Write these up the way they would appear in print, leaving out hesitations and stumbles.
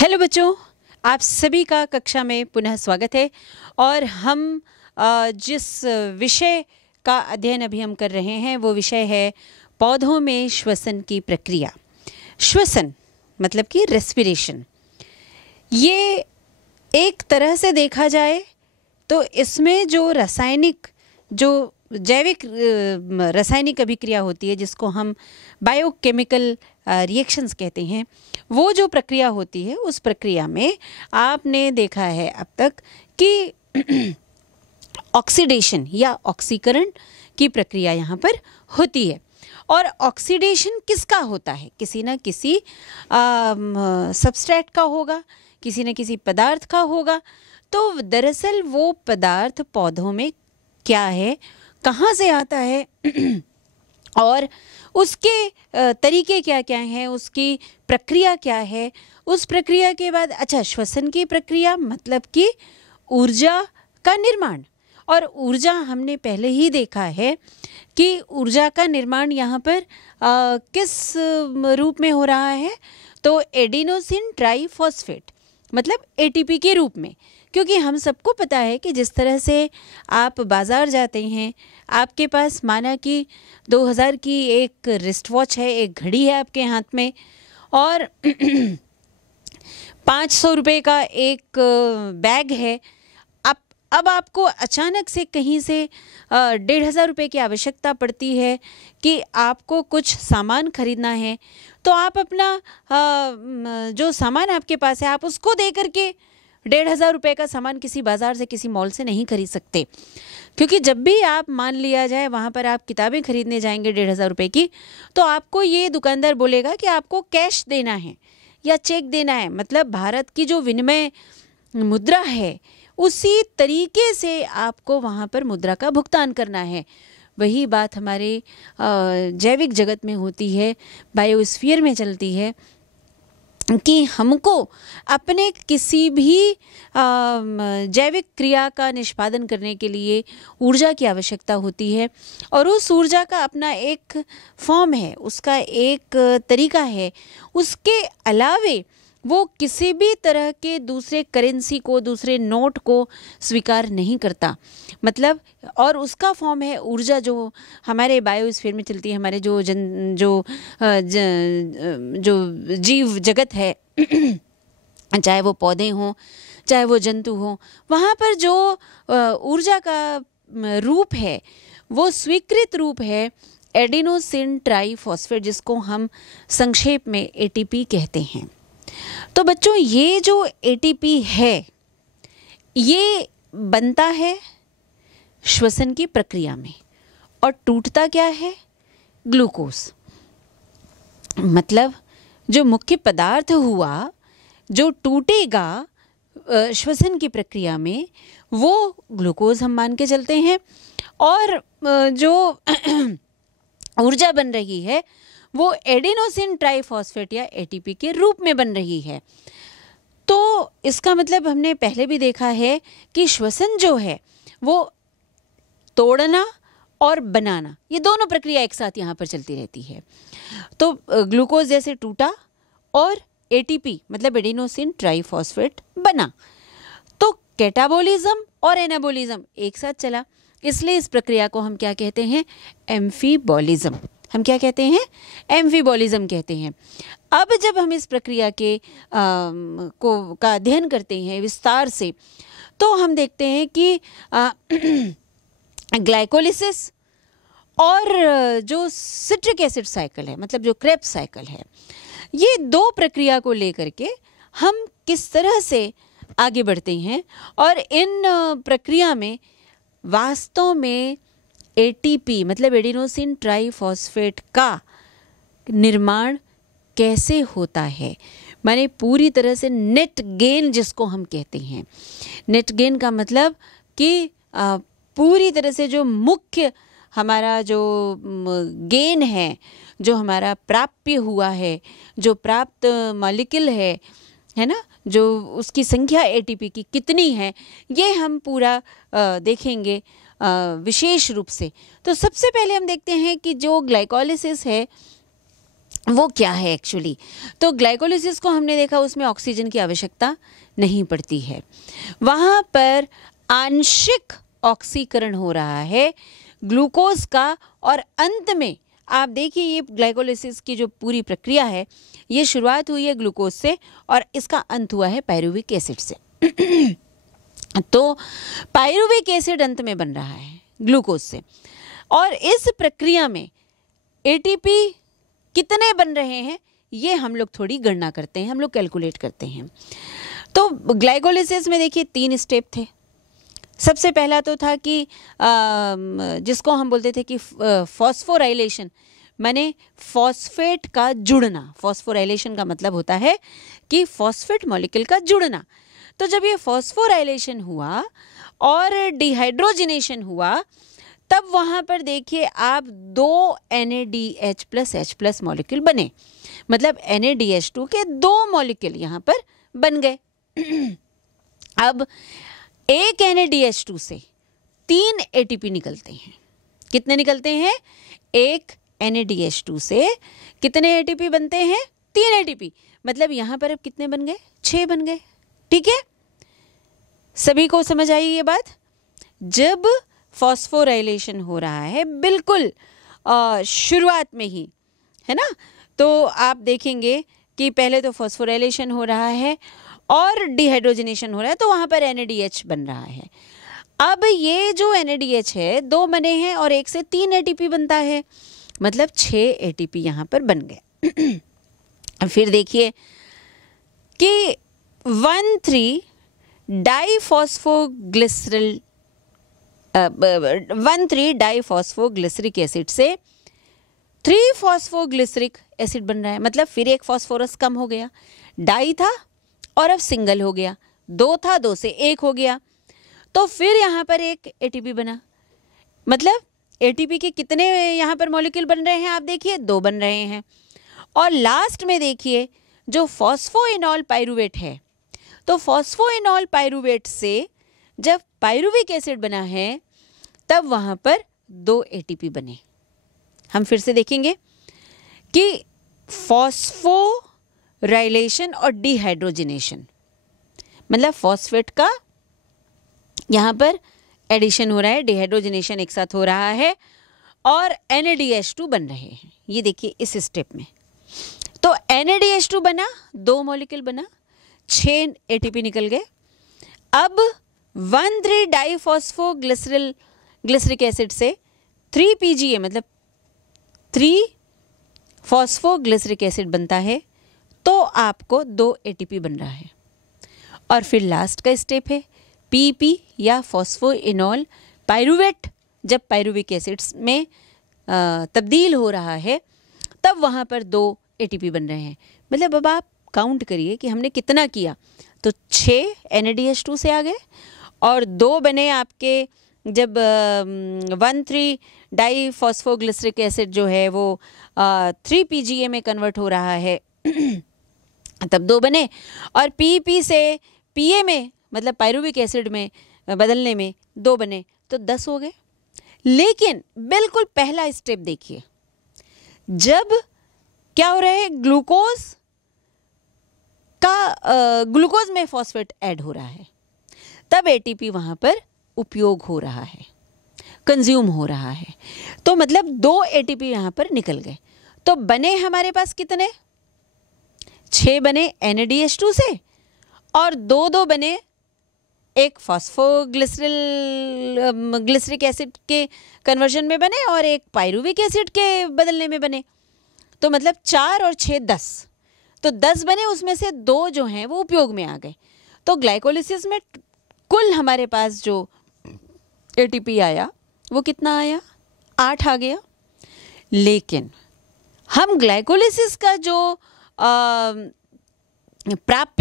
Hello बच्चों, आप सभी का कक्षा में पुनः स्वागत है। और हम जिस विषय का अध्ययन अभी हम कर रहे हैं वो विषय है पौधों में श्वसन की प्रक्रिया। श्वसन मतलब कि रेस्पिरेशन। ये एक तरह से देखा जाए तो इसमें जो जैविक रासायनिक अभिक्रिया होती है, जिसको हम बायोकेमिकल रिएक्शंस कहते हैं, वो जो प्रक्रिया होती है उस प्रक्रिया में आपने देखा है अब तक कि ऑक्सीडेशन या ऑक्सीकरण की प्रक्रिया यहाँ पर होती है। और ऑक्सीडेशन किसका होता है? किसी न किसी सबस्ट्रेट का होगा, किसी न किसी पदार्थ का होगा। तो दरअसल वो पदार्थ पौधों में क्या है, कहाँ से आता है और उसके तरीके क्या क्या हैं, उसकी प्रक्रिया क्या है। उस प्रक्रिया के बाद श्वसन की प्रक्रिया मतलब कि ऊर्जा का निर्माण। और ऊर्जा हमने पहले ही देखा है कि ऊर्जा का निर्माण यहाँ पर किस रूप में हो रहा है, तो एडिनोसिन ट्राइफॉस्फेट मतलब एटीपी के रूप में। क्योंकि हम सबको पता है कि जिस तरह से आप बाज़ार जाते हैं, आपके पास माना कि 2000 की एक रिस्ट वॉच है, एक घड़ी है आपके हाथ में, और 500 रुपये का एक बैग है। अब आपको अचानक से कहीं से 1500 रुपये की आवश्यकता पड़ती है कि आपको कुछ सामान खरीदना है। तो आप अपना जो सामान आपके पास है आप उसको दे करके 1500 रुपये का सामान किसी बाज़ार से, किसी मॉल से नहीं खरीद सकते। क्योंकि जब भी आप मान लिया जाए वहाँ पर आप किताबें खरीदने जाएंगे 1500 रुपये की, तो आपको ये दुकानदार बोलेगा कि आपको कैश देना है या चेक देना है। मतलब भारत की जो विनिमय मुद्रा है उसी तरीके से आपको वहाँ पर मुद्रा का भुगतान करना है। वही बात हमारे जैविक जगत में होती है, बायोस्फीयर में चलती है कि हमको अपने किसी भी जैविक क्रिया का निष्पादन करने के लिए ऊर्जा की आवश्यकता होती है। और उस ऊर्जा का अपना एक फॉर्म है, उसका एक तरीका है। उसके अलावे वो किसी भी तरह के दूसरे करेंसी को, दूसरे नोट को स्वीकार नहीं करता। मतलब और उसका फॉर्म है ऊर्जा, जो हमारे बायोस्फीयर में चलती है। हमारे जो जीव जगत है चाहे वो पौधे हों, चाहे वो जंतु हों, वहाँ पर जो ऊर्जा का रूप है वो स्वीकृत रूप है एडिनोसिन ट्राइफॉस्फेट, जिसको हम संक्षेप में एटीपी कहते हैं। तो बच्चों, ये जो एटीपी है ये बनता है श्वसन की प्रक्रिया में और टूटता क्या है? ग्लूकोज। मतलब जो मुख्य पदार्थ हुआ, जो टूटेगा श्वसन की प्रक्रिया में, वो ग्लूकोज हम मान के चलते हैं। और जो ऊर्जा बन रही है वो एडिनोसिन ट्राइफॉस्फेट या एटीपी के रूप में बन रही है। तो इसका मतलब हमने पहले भी देखा है कि श्वसन जो है वो तोड़ना और बनाना, ये दोनों प्रक्रिया एक साथ यहाँ पर चलती रहती है। तो ग्लूकोज जैसे टूटा और एटीपी मतलब एडिनोसिन ट्राइफॉस्फेट बना, तो कैटाबोलिज्म और एनाबोलिज्म एक साथ चला। इसलिए इस प्रक्रिया को हम क्या कहते हैं? एम्फीबॉलिज्म। हम क्या कहते हैं? एम्फीबॉलिज्म कहते हैं। अब जब हम इस प्रक्रिया के का अध्ययन करते हैं विस्तार से, तो हम देखते हैं कि ग्लाइकोलिसिस और जो सिट्रिक एसिड साइकिल है, मतलब जो क्रेब्स साइकिल है, ये दो प्रक्रिया को लेकर के हम किस तरह से आगे बढ़ते हैं और इन प्रक्रिया में वास्तव में एटीपी मतलब एडिनोसिन ट्राइफॉस्फेट का निर्माण कैसे होता है। माने पूरी तरह से नेट गेन जिसको हम कहते हैं। नेट गेन का मतलब कि पूरी तरह से जो मुख्य हमारा जो गेन है, जो हमारा प्राप्य हुआ है, जो प्राप्त मॉलिक्यूल है ना, जो उसकी संख्या एटीपी की कितनी है, ये हम पूरा देखेंगे विशेष रूप से। तो सबसे पहले हम देखते हैं कि जो ग्लाइकोलिसिस है वो क्या है एक्चुअली। तो ग्लाइकोलिसिस को हमने देखा, उसमें ऑक्सीजन की आवश्यकता नहीं पड़ती है, वहाँ पर आंशिक ऑक्सीकरण हो रहा है ग्लूकोज का। और अंत में आप देखिए, ये ग्लाइकोलिसिस की जो पूरी प्रक्रिया है, ये शुरुआत हुई है ग्लूकोज से और इसका अंत हुआ है पायरुविक एसिड से। तो पायरुविक एसिड अंत में बन रहा है ग्लूकोज से, और इस प्रक्रिया में एटीपी कितने बन रहे हैं ये हम लोग थोड़ी गणना करते हैं, हम लोग कैलकुलेट करते हैं। तो ग्लाइकोलिसिस में देखिए 3 स्टेप थे। सबसे पहला तो था कि जिसको हम बोलते थे कि फॉस्फोराइलेशन, माने फॉस्फेट का जुड़ना। फॉस्फोराइलेशन का मतलब होता है कि फॉस्फेट मॉलिक्यूल का जुड़ना। तो जब ये फॉस्फोराइलेशन हुआ और डिहाइड्रोजिनेशन हुआ, तब वहाँ पर देखिए आप 2 NADH+H+ मॉलिक्यूल बने, मतलब NADH2 के 2 मॉलिक्यूल यहाँ पर बन गए। अब एक NADH2 से 3 ATP निकलते हैं। कितने निकलते हैं? एक NADH2 से कितने ATP बनते हैं? 3 ATP। मतलब यहाँ पर अब कितने बन गए? 6 बन गए। ठीक है, सभी को समझ आई ये बात? जब फॉस्फोराइलेशन हो रहा है बिल्कुल शुरुआत में ही, है ना, तो आप देखेंगे कि पहले तो फॉस्फोराइलेशन हो रहा है और डिहाइड्रोजनेशन हो रहा है, तो वहाँ पर NADH बन रहा है। अब ये जो NADH है 2 बने हैं और 1 से 3 ATP बनता है, मतलब 6 ATP यहाँ पर बन गए। फिर देखिए कि 1,3 डाइफॉस्फोग्लिसरल 1,3 डाइफॉस्फोग्लिसरिक एसिड से 3 फॉस्फोग्लिसरिक एसिड बन रहा है। मतलब फिर एक फॉस्फोरस कम हो गया, डाई था और अब सिंगल हो गया, 2 था 2 से 1 हो गया, तो फिर यहाँ पर एक ATP बना। मतलब ATP के कितने यहाँ पर मॉलिक्यूल बन रहे हैं? आप देखिए 2 बन रहे हैं। और लास्ट में देखिए जो फॉस्फोइनॉल पाइरुवेट है, तो फॉस्फोइनॉल पाइरुवेट से जब पाइरुविक एसिड बना है तब वहाँ पर 2 ATP बने। हम फिर से देखेंगे कि फॉस्फोराइलेशन और डिहाइड्रोजिनेशन, मतलब फॉस्फेट का यहाँ पर एडिशन हो रहा है, डिहाइड्रोजिनेशन एक साथ हो रहा है और NADH2 बन रहे हैं। ये देखिए इस स्टेप में तो NADH2 बना, 2 मॉलिक्यूल बना, 6 ATP निकल गए। अब 1,3 डाइफॉस्फोग्लिसरिक एसिड से 3 PGA मतलब 3 फॉस्फोग्लिसरिक एसिड बनता है, तो आपको 2 ATP बन रहा है। और फिर लास्ट का स्टेप है PP या फॉस्फोइनॉल पाइरुवेट। जब पाइरुविक एसिड्स में तब्दील हो रहा है तब वहाँ पर 2 ATP बन रहे हैं। मतलब अब आप काउंट करिए कि हमने कितना किया, तो 6 NADH2 से आ गए और 2 बने आपके, जब 1,3 डाइफॉस्फोग्लिसरिक एसिड जो है वो 3 PGA में कन्वर्ट हो रहा है तब 2 बने, और PP से PA में मतलब पाइरुविक एसिड में बदलने में 2 बने, तो 10 हो गए। लेकिन बिल्कुल पहला स्टेप देखिए, जब क्या हो रहा है, ग्लूकोज में फॉस्फेट ऐड हो रहा है, तब ATP वहाँ पर उपयोग हो रहा है, कंज्यूम हो रहा है। तो मतलब 2 ATP यहाँ पर निकल गए। तो बने हमारे पास कितने? 6 बने NADH2 से और 2 बने, एक फॉस्फोग्लिसरिक एसिड के कन्वर्जन में बने और एक पाइरुविक एसिड के बदलने में बने। तो मतलब 4 और 6 10, तो 10 बने, उसमें से 2 जो हैं वो उपयोग में आ गए। तो ग्लाइकोलिसिस में कुल हमारे पास जो ATP आया वो कितना आया? 8 आ गया। लेकिन हम ग्लाइकोलिसिस का जो प्राप्य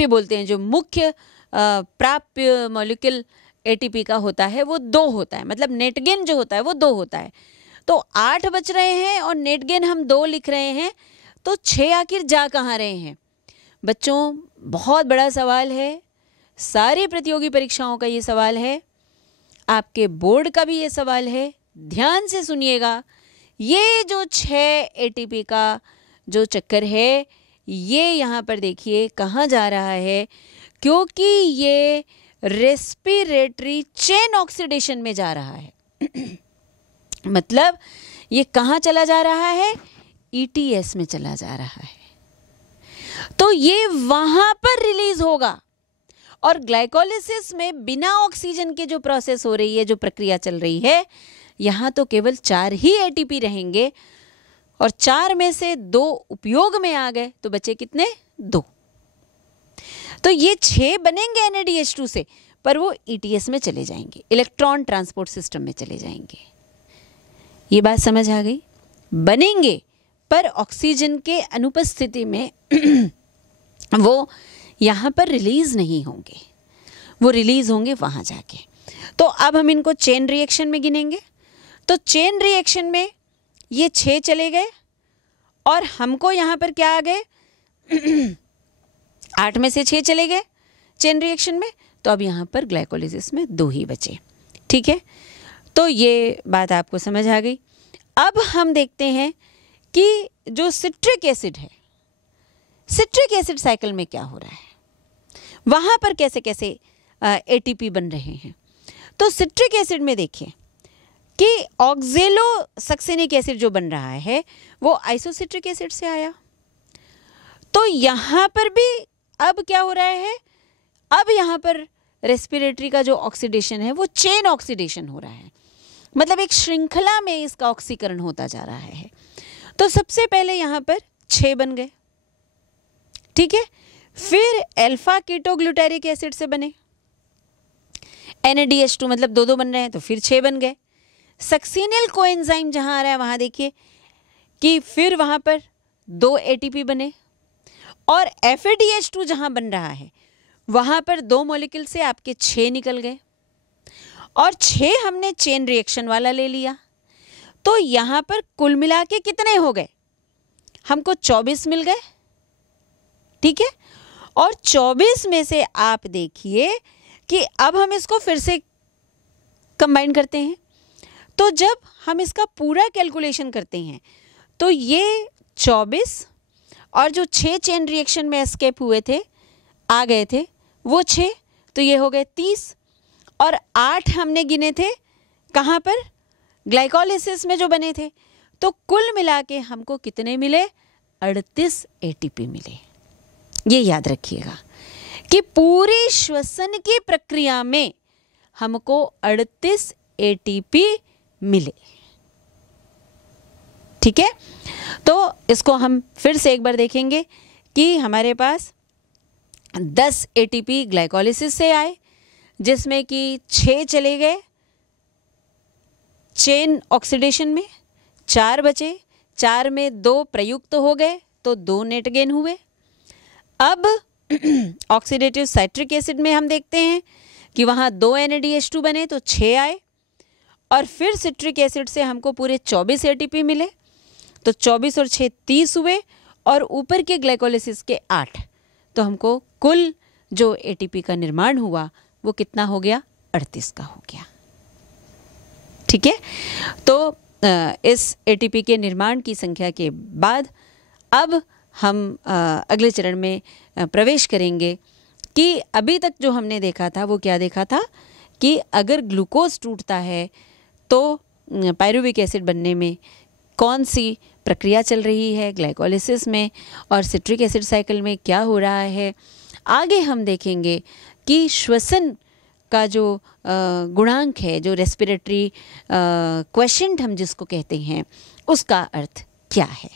बोलते हैं, जो मुख्य प्राप्य मॉलिक्यूल ATP का होता है वो 2 होता है, मतलब नेट गेन जो होता है वो 2 होता है। तो 8 बच रहे हैं और नेट गेन हम 2 लिख रहे हैं, तो 6 आखिर जा कहाँ रहे हैं? बच्चों बहुत बड़ा सवाल है, सारी प्रतियोगी परीक्षाओं का ये सवाल है, आपके बोर्ड का भी ये सवाल है। ध्यान से सुनिएगा, ये जो 6 ATP का जो चक्कर है ये यहाँ पर देखिए कहाँ जा रहा है, क्योंकि ये रेस्पिरेटरी चेन ऑक्सीडेशन में जा रहा है। मतलब ये कहाँ चला जा रहा है, ETS में चला जा रहा है। तो ये वहां पर रिलीज होगा। और ग्लाइकोलिसिस में बिना ऑक्सीजन के जो प्रोसेस हो रही है, जो प्रक्रिया चल रही है, यहाँ तो केवल 4 ही ATP रहेंगे और 4 में से 2 उपयोग में आ गए तो बचे कितने, 2। तो ये 6 बनेंगे NADH2 से, पर वो ETS में चले जाएंगे, इलेक्ट्रॉन ट्रांसपोर्ट सिस्टम में चले जाएंगे। ये बात समझ आ गई। बनेंगे पर ऑक्सीजन के अनुपस्थिति में वो यहाँ पर रिलीज नहीं होंगे, वो रिलीज होंगे वहाँ जाके। तो अब हम इनको चेन रिएक्शन में गिनेंगे। तो चेन रिएक्शन में ये 6 चले गए और हमको यहाँ पर क्या आ गए 8 में से 6 चले गए चेन रिएक्शन में। तो अब यहाँ पर ग्लाइकोलिसिस में 2 ही बचे। ठीक है, तो ये बात आपको समझ आ गई। अब हम देखते हैं कि जो सिट्रिक एसिड है, सिट्रिक एसिड साइकिल में क्या हो रहा है, वहाँ पर कैसे कैसे ATP बन रहे हैं। तो सिट्रिक एसिड में देखिए कि ऑक्जेलोसक्सेनिक एसिड जो बन रहा है वो आइसोसिट्रिक एसिड से आया। तो यहाँ पर भी अब क्या हो रहा है, अब यहाँ पर रेस्पिरेटरी का जो ऑक्सीडेशन है वो चेन ऑक्सीडेशन हो रहा है, मतलब एक श्रृंखला में इसका ऑक्सीकरण होता जा रहा है। तो सबसे पहले यहाँ पर 6 बन गए। ठीक है, फिर अल्फा कीटोग्लूटारिक एसिड से बने NADH2, मतलब 2 बन रहे हैं तो फिर 6 बन गए। सक्सिनिल कोएंजाइम जहाँ आ रहा है वहाँ देखिए कि फिर वहाँ पर 2 ATP बने, और FADH2 जहाँ बन रहा है वहाँ पर 2 मॉलिक्यूल से आपके 6 निकल गए, और 6 हमने चेन रिएक्शन वाला ले लिया। तो यहाँ पर कुल मिला के कितने हो गए, हमको 24 मिल गए। ठीक है, और 24 में से आप देखिए कि अब हम इसको फिर से कंबाइन करते हैं। तो जब हम इसका पूरा कैलकुलेशन करते हैं तो ये 24 और जो 6 चेन रिएक्शन में एस्केप हुए थे, आ गए थे, वो 6, तो ये हो गए 30, और 8 हमने गिने थे कहाँ पर, ग्लाइकोलिसिस में जो बने थे। तो कुल मिला के हमको कितने मिले, 38 ATP मिले। ये याद रखिएगा कि पूरी श्वसन की प्रक्रिया में हमको 38 ATP मिले। ठीक है, तो इसको हम फिर से एक बार देखेंगे कि हमारे पास 10 ATP ग्लाइकोलिसिस से आए, जिसमें कि 6 चले गए चेन ऑक्सीडेशन में, 4 बचे, 4 में 2 प्रयुक्त हो गए तो 2 नेट गेन हुए। अब ऑक्सीडेटिव साइट्रिक एसिड में हम देखते हैं कि वहाँ 2 NADH2 बने तो 6 आए, और फिर सिट्रिक एसिड से हमको पूरे 24 ATP मिले, तो 24 और 6 30 हुए, और ऊपर के ग्लाइकोलिसिस के 8, तो हमको कुल जो ATP का निर्माण हुआ वो कितना हो गया, 38 का हो गया। ठीक है, तो इस ATP के निर्माण की संख्या के बाद अब हम अगले चरण में प्रवेश करेंगे कि अभी तक जो हमने देखा था वो क्या देखा था कि अगर ग्लूकोज टूटता है तो पायरुविक एसिड बनने में कौन सी प्रक्रिया चल रही है ग्लाइकोलिसिस में, और सिट्रिक एसिड साइकिल में क्या हो रहा है। आगे हम देखेंगे कि श्वसन का जो गुणांक है, जो रेस्पिरेटरी क्वेशेंट हम जिसको कहते हैं, उसका अर्थ क्या है।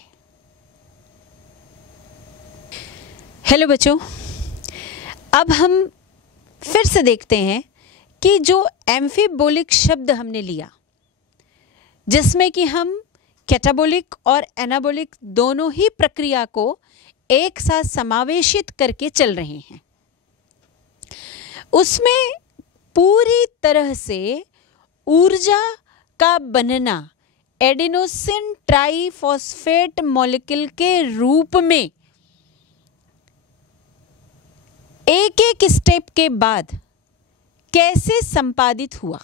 हेलो बच्चों, अब हम फिर से देखते हैं कि जो एम्फीबोलिक शब्द हमने लिया, जिसमें कि हम कैटाबोलिक और एनाबोलिक दोनों ही प्रक्रिया को एक साथ समावेशित करके चल रहे हैं, उसमें पूरी तरह से ऊर्जा का बनना एडिनोसिन ट्राइफॉस्फेट मॉलिक्यूल के रूप में एक एक स्टेप के बाद कैसे संपादित हुआ।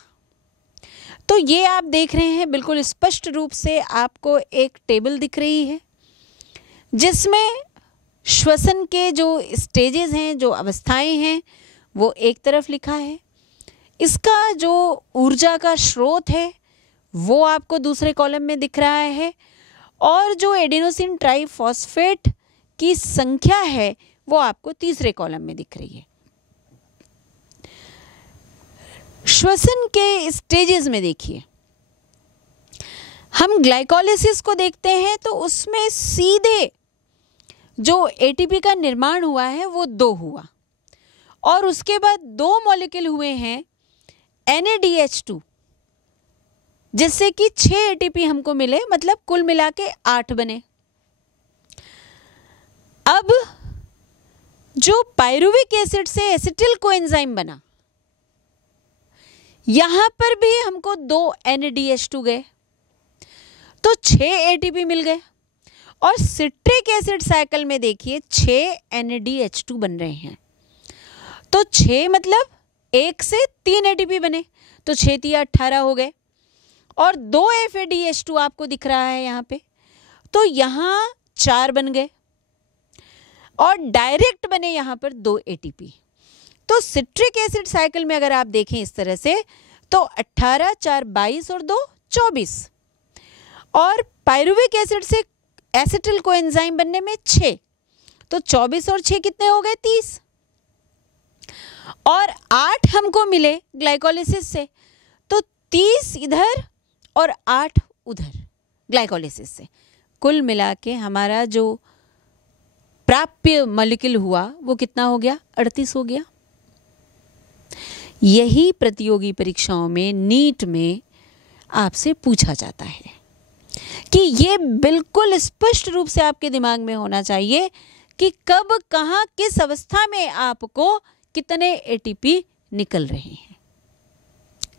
तो ये आप देख रहे हैं, बिल्कुल स्पष्ट रूप से आपको एक टेबल दिख रही है जिसमें श्वसन के जो स्टेजेस हैं, जो अवस्थाएं हैं, वो एक तरफ लिखा है। इसका जो ऊर्जा का स्रोत है वो आपको दूसरे कॉलम में दिख रहा है, और जो एडेनोसिन ट्राइफॉस्फेट की संख्या है वो आपको तीसरे कॉलम में दिख रही है। श्वसन के स्टेजेस में देखिए, हम ग्लाइकोलिसिस को देखते हैं तो उसमें सीधे जो एटीपी का निर्माण हुआ है वो 2 हुआ, और उसके बाद 2 मॉलिक्यूल हुए हैं NADH2, जिससे कि 6 एटीपी हमको मिले, मतलब कुल मिला के 8 बने। अब जो पायरुविक एसिड से एसिटिल कोएंजाइम बना, यहां पर भी हमको 2 NADH2 गए, तो 6 एटीपी मिल गए। और सिट्रिक एसिड साइकिल में देखिए 6 NADH2 बन रहे हैं, तो 6 मतलब 1 से 3 एटीपी बने, तो 6 × 18 हो गए, और 2 FADH2 आपको दिख रहा है यहाँ पे, तो यहाँ 4 बन गए, और डायरेक्ट बने यहाँ पर 2 एटीपी। तो सिट्रिक एसिड साइकिल में अगर आप देखें इस तरह से, तो 18 4 22 और 2 24, और पायरुविक एसिड से एसिटिल कोएंजाइम बनने में 6, तो 24 और 6 कितने हो गए? 30, और 8 हमको मिले ग्लाइकोलिसिस से, तो 30 इधर और 8 उधर ग्लाइकोलिसिस से। कुल मिला के हमारा जो प्राप्य मॉलिक्यूल हुआ वो कितना हो गया? 38 हो गया। यही प्रतियोगी परीक्षाओं में, नीट में आपसे पूछा जाता है कि ये बिल्कुल स्पष्ट रूप से आपके दिमाग में होना चाहिए कि कब, कहाँ, किस अवस्था में आपको कितने एटीपी निकल रहे हैं।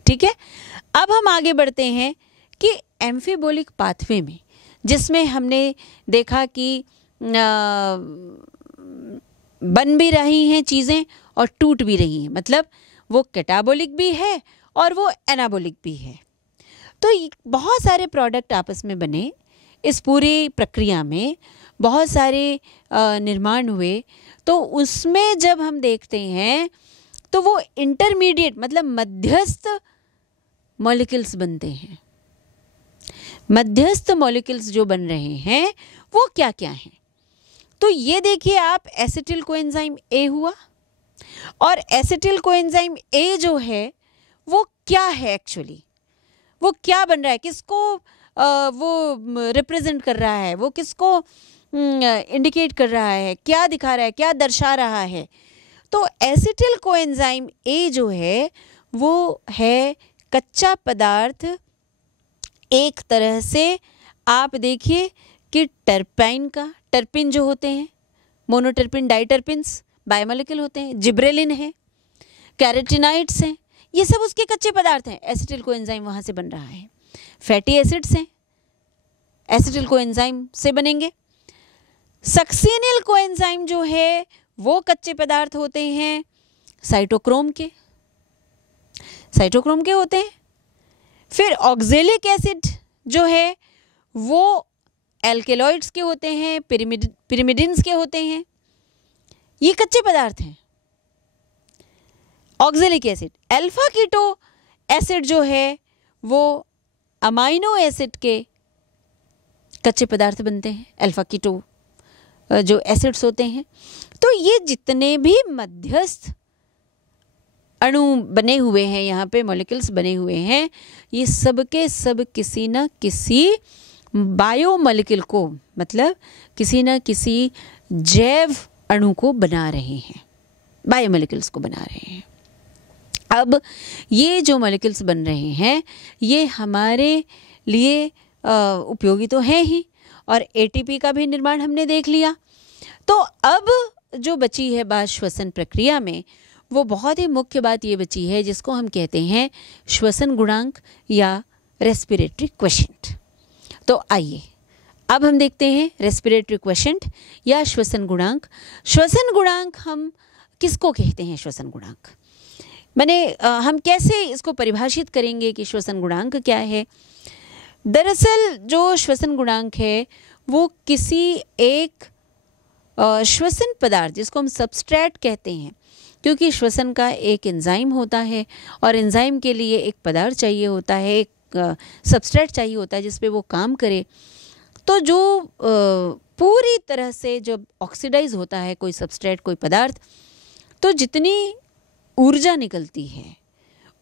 ठीक है, अब हम आगे बढ़ते हैं कि एम्फीबोलिक पाथवे में, जिसमें हमने देखा कि बन भी रही हैं चीज़ें और टूट भी रही हैं, मतलब वो कैटाबोलिक भी है और वो एनाबोलिक भी है। तो बहुत सारे प्रोडक्ट आपस में बने, इस पूरी प्रक्रिया में बहुत सारे निर्माण हुए। तो उसमें जब हम देखते हैं तो वो इंटरमीडिएट मतलब मध्यस्थ मॉलिक्यूल्स बनते हैं। मध्यस्थ मॉलिक्यूल्स जो बन रहे हैं वो क्या क्या हैं? तो ये देखिए आप, एसिटिल कोएंजाइम ए हुआ, और एसिटिल कोएंजाइम ए जो है वो क्या है एक्चुअली, वो क्या बन रहा है, किसको वो रिप्रेजेंट कर रहा है, वो किसको इंडिकेट कर रहा है, क्या दिखा रहा है, क्या दर्शा रहा है? तो एसिटिल कोएंजाइम ए जो है वो है कच्चा पदार्थ। एक तरह से आप देखिए कि टर्पिन जो होते हैं, मोनोटर्पिन, डाइटर्पिन्स बायोमोलिक्यूल होते हैं, जिब्रेलिन है, कैरोटीनॉइड्स हैं, ये सब उसके कच्चे पदार्थ हैं। एसिटिल कोएंजाइम वहाँ से बन रहा है। फैटी एसिड्स हैं, एसिटिल कोएंजाइम से बनेंगे। सक्सिनिल कोएंजाइम जो है वो कच्चे पदार्थ होते हैं साइटोक्रोम के होते हैं। फिर ऑक्जेलिक एसिड जो है वो एल्केलॉइड्स के होते हैं, पिरिमिडिन्स के होते हैं, ये कच्चे पदार्थ हैं। Oxalic acid, alpha keto acid जो है वो अमाइनो एसिड के कच्चे पदार्थ बनते हैं, अल्फा कीटो जो एसिड्स होते हैं। तो ये जितने भी मध्यस्थ अणु बने हुए हैं, यहाँ पे मॉलिक्यूल्स बने हुए हैं, ये सब के सब किसी न किसी बायोमॉलिक्यूल को, मतलब किसी न किसी जैव अणु को बना रहे हैं, बायोमॉलिक्यूल्स को बना रहे हैं। अब ये जो मॉलिक्यूल्स बन रहे हैं ये हमारे लिए उपयोगी तो हैं ही, और एटीपी का भी निर्माण हमने देख लिया। तो अब जो बची है बात श्वसन प्रक्रिया में, वो बहुत ही मुख्य बात ये बची है जिसको हम कहते हैं श्वसन गुणांक या रेस्पिरेटरी क्वोशिएंट। तो आइए अब हम देखते हैं रेस्पिरेटरी क्वोशिएंट या श्वसन गुणांक। श्वसन गुणांक हम किसको कहते हैं? श्वसन गुणांक हम कैसे इसको परिभाषित करेंगे कि श्वसन गुणांक क्या है? दरअसल जो श्वसन गुणांक है वो किसी एक श्वसन पदार्थ, जिसको हम सबस्ट्रेट कहते हैं, क्योंकि श्वसन का एक एंजाइम होता है और एंजाइम के लिए एक पदार्थ चाहिए होता है, एक सबस्ट्रेट चाहिए होता है जिस पे वो काम करे। तो जो पूरी तरह से जब ऑक्सीडाइज होता है कोई सबस्ट्रेट, कोई पदार्थ, तो जितनी ऊर्जा निकलती है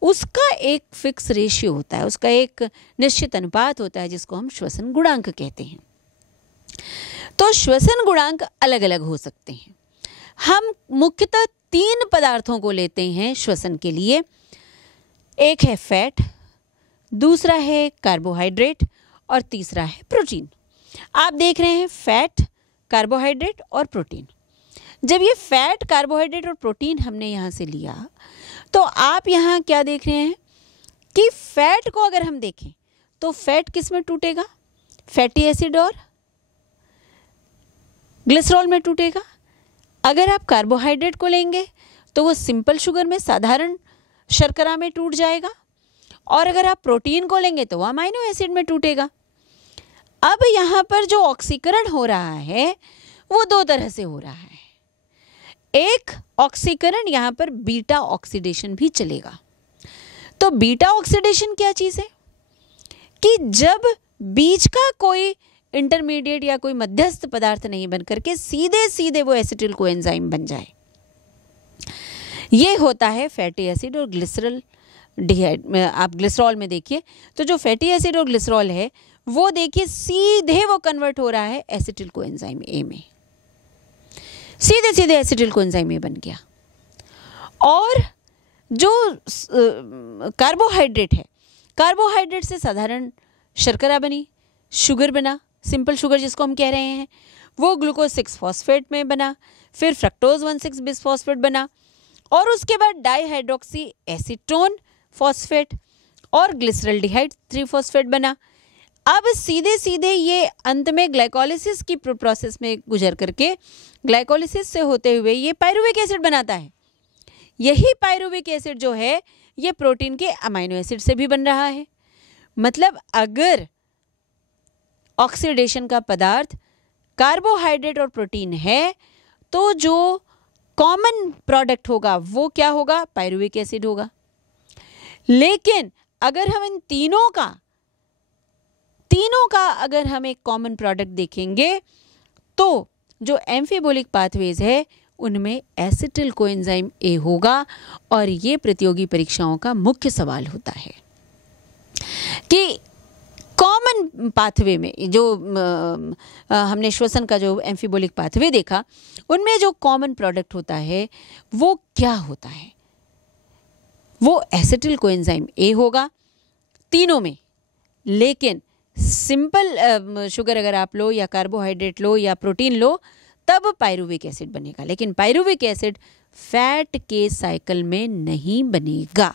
उसका एक फिक्स रेशियो होता है, उसका एक निश्चित अनुपात होता है जिसको हम श्वसन गुणांक कहते हैं। तो श्वसन गुणांक अलग अलग हो सकते हैं। हम मुख्यतः 3 पदार्थों को लेते हैं श्वसन के लिए। एक है फैट, दूसरा है कार्बोहाइड्रेट और तीसरा है प्रोटीन। आप देख रहे हैं फैट, कार्बोहाइड्रेट और प्रोटीन। जब ये फैट, कार्बोहाइड्रेट और प्रोटीन हमने यहाँ से लिया, तो आप यहाँ क्या देख रहे हैं कि फैट को अगर हम देखें तो फैट किस में टूटेगा? फैटी एसिड और ग्लिसरॉल में टूटेगा। अगर आप कार्बोहाइड्रेट को लेंगे तो वो सिंपल शुगर में, साधारण शर्करा में टूट जाएगा, और अगर आप प्रोटीन को लेंगे तो वो अमाइनो एसिड में टूटेगा। अब यहाँ पर जो ऑक्सीकरण हो रहा है वो 2 तरह से हो रहा है। एक ऑक्सीकरण, यहाँ पर बीटा ऑक्सीडेशन भी चलेगा। तो बीटा ऑक्सीडेशन क्या चीज़ है कि जब बीच का कोई इंटरमीडिएट या कोई मध्यस्थ पदार्थ नहीं बन करके सीधे सीधे वो एसिटिल कोएंजाइम बन जाए, ये होता है फैटी एसिड और ग्लिसरॉल डिहाइड। आप ग्लिसरॉल में देखिए तो जो फैटी एसिड और ग्लिसरॉल है वो देखिए सीधे वो कन्वर्ट हो रहा है एसिटिल कोएंजाइम ए में, सीधे सीधे एसिटिल कोएंजाइम ए बन गया। और जो कार्बोहाइड्रेट है, कार्बोहाइड्रेट से साधारण शर्करा बनी, शुगर बना, सिंपल शुगर जिसको हम कह रहे हैं, वो ग्लूकोज 6 फॉस्फेट में बना, फिर फ्रक्टोज 1,6 बिसफॉस्फेट बना, और उसके बाद डाईहाइड्रोक्सी एसीटोन फॉस्फेट और ग्लिसरल्डिहाइड 3 फॉस्फेट बना। अब सीधे सीधे ये अंत में ग्लाइकोलिसिस की प्रोसेस में गुजर करके, ग्लाइकोलिसिस से होते हुए ये पायरुविक एसिड बनाता है। यही पायरुविक एसिड जो है ये प्रोटीन के अमाइनो एसिड से भी बन रहा है। मतलब अगर ऑक्सीडेशन का पदार्थ कार्बोहाइड्रेट और प्रोटीन है तो जो कॉमन प्रोडक्ट होगा वो क्या होगा? पायरुविक एसिड होगा। लेकिन अगर हम इन तीनों का अगर हम एक कॉमन प्रोडक्ट देखेंगे तो जो एम्फीबोलिक पाथवेज है उनमें एसिटिल कोएंजाइम ए होगा। और ये प्रतियोगी परीक्षाओं का मुख्य सवाल होता है कि कॉमन पाथवे में जो हमने श्वसन का जो एम्फीबोलिक पाथवे देखा, उनमें जो कॉमन प्रोडक्ट होता है वो क्या होता है? वो एसिटिल कोएंजाइम ए होगा तीनों में। लेकिन सिंपल शुगर अगर आप लो या कार्बोहाइड्रेट लो या प्रोटीन लो तब पायरुविक एसिड बनेगा। लेकिन पायरुविक एसिड फैट के साइकिल में नहीं बनेगा।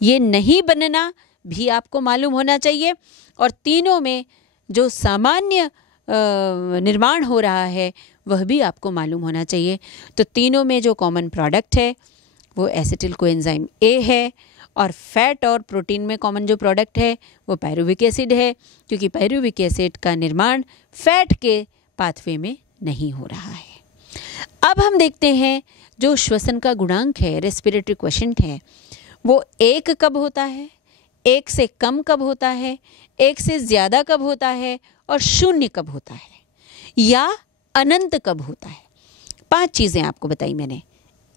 ये नहीं बनना भी आपको मालूम होना चाहिए। और तीनों में जो सामान्य निर्माण हो रहा है वह भी आपको मालूम होना चाहिए। तो तीनों में जो कॉमन प्रोडक्ट है वो एसिटिल कोएंजाइम ए है, और फैट और प्रोटीन में कॉमन जो प्रोडक्ट है वो पायरुविक एसिड है, क्योंकि पायरुविक एसिड का निर्माण फैट के पाथवे में नहीं हो रहा है। अब हम देखते हैं जो श्वसन का गुणांक है, रेस्पिरेटरी क्वोशिएंट है, वो 1 कब होता है, 1 से कम कब होता है, 1 से ज़्यादा कब होता है, और 0 कब होता है, या अनंत कब होता है। 5 चीज़ें आपको बताई मैंने।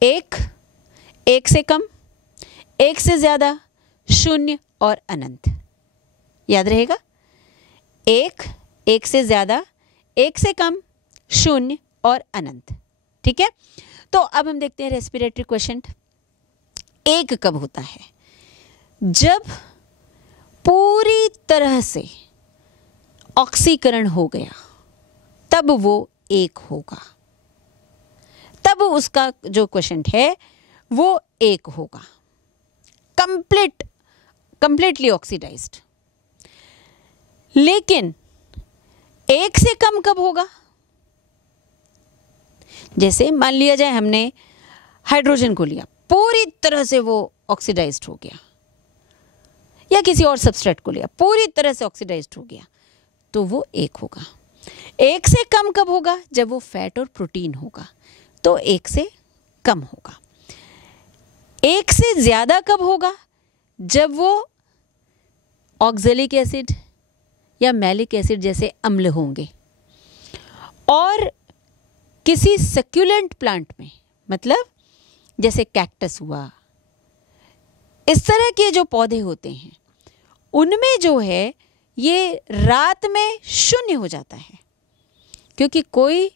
1 से कम, 1 से ज़्यादा, 0 और अनंत। याद रहेगा? 1 से ज़्यादा, 1 से कम, 0 और अनंत। ठीक है। तो अब हम देखते हैं रेस्पिरेटरी क्वोशिएंट 1 कब होता है? जब पूरी तरह से ऑक्सीकरण हो गया तब वो 1 होगा, तब उसका जो क्वोशिएंट है वो 1 होगा, कंप्लीटली ऑक्सीडाइज्ड। लेकिन 1 से कम कब होगा? जैसे मान लिया जाए हमने हाइड्रोजन को लिया, पूरी तरह से वो ऑक्सीडाइज्ड हो गया, या किसी और सबस्ट्रेट को लिया, पूरी तरह से ऑक्सीडाइज्ड हो गया, तो वो 1 होगा। 1 से कम कब होगा? जब वो फैट और प्रोटीन होगा, तो 1 से कम होगा। 1 से ज़्यादा कब होगा? जब वो ऑक्जेलिक एसिड या मैलिक एसिड जैसे अम्ल होंगे। और किसी सक्यूलेंट प्लांट में, मतलब जैसे कैक्टस हुआ, इस तरह के जो पौधे होते हैं उनमें जो है ये रात में शून्य हो जाता है, क्योंकि कोई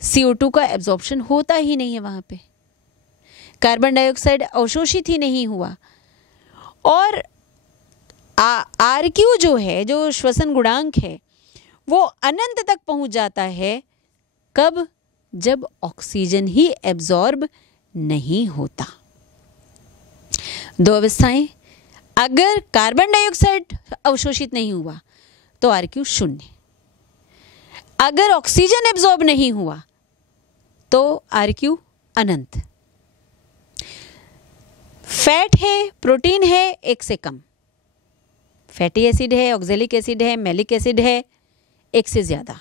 CO2 का एब्जॉर्प्शन होता ही नहीं है वहाँ पे, कार्बन डाइऑक्साइड अवशोषित ही नहीं हुआ। और RQ जो है, जो श्वसन गुणांक है, वो अनंत तक पहुँच जाता है। कब? जब ऑक्सीजन ही एब्जॉर्ब नहीं होता। 2 अवस्थाएं, अगर कार्बन डाइऑक्साइड अवशोषित नहीं हुआ तो RQ 0, अगर ऑक्सीजन एब्जॉर्ब नहीं हुआ तो RQ अनंत। फैट है, प्रोटीन है 1 से कम, फैटी एसिड है, ऑक्जेलिक एसिड है, मैलिक एसिड है 1 से ज़्यादा,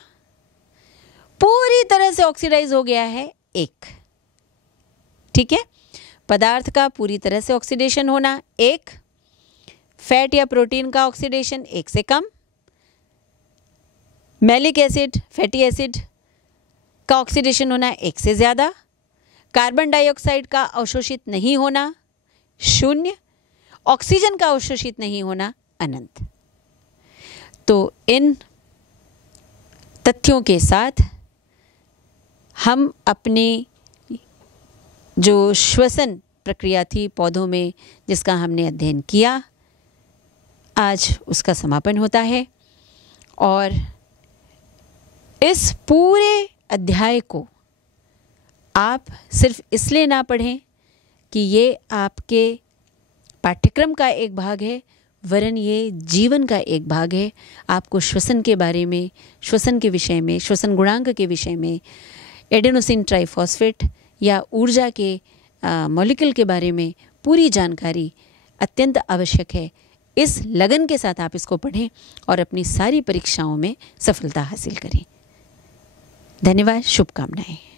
पूरी तरह से ऑक्सीडाइज हो गया है 1। ठीक है, पदार्थ का पूरी तरह से ऑक्सीडेशन होना 1, फैट या प्रोटीन का ऑक्सीडेशन 1 से कम, मैलिक एसिड, फैटी एसिड का ऑक्सीडेशन होना 1 से ज़्यादा, कार्बन डाइऑक्साइड का अवशोषित नहीं होना 0, ऑक्सीजन का अवशोषित नहीं होना अनंत। तो इन तथ्यों के साथ हम अपनी जो श्वसन प्रक्रिया थी पौधों में, जिसका हमने अध्ययन किया, आज उसका समापन होता है। और इस पूरे अध्याय को आप सिर्फ इसलिए ना पढ़ें कि ये आपके पाठ्यक्रम का एक भाग है, वरन ये जीवन का एक भाग है। आपको श्वसन के बारे में, श्वसन के विषय में, श्वसन गुणांक के विषय में, एडेनोसिन ट्राइफॉस्फेट या ऊर्जा के मॉलिक्यूल के बारे में पूरी जानकारी अत्यंत आवश्यक है। इस लगन के साथ आप इसको पढ़ें और अपनी सारी परीक्षाओं में सफलता हासिल करें। धन्यवाद, शुभकामनाएं।